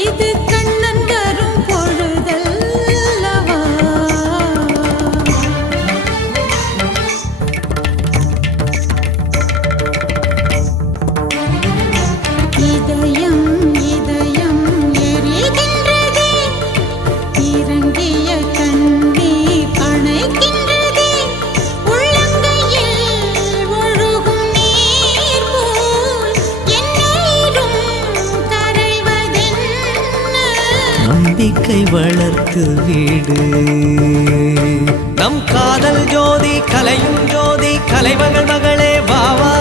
இது கண்ணன் தரும் பொழுதல்லவா இதயம் இதயம் எரிகின்றதே இறங்கிய கண்ணீர் அணைக்கின்றதே உள்ளங்கையில் ஒழுகும் நீர் போல் என்னையிலும் கரைவதென்ன நம்பிக்கை வளர்த்து வீடு நம் காதல் ஜோதி கலையும் ஜோதி கலைமகள் மகளே வாவா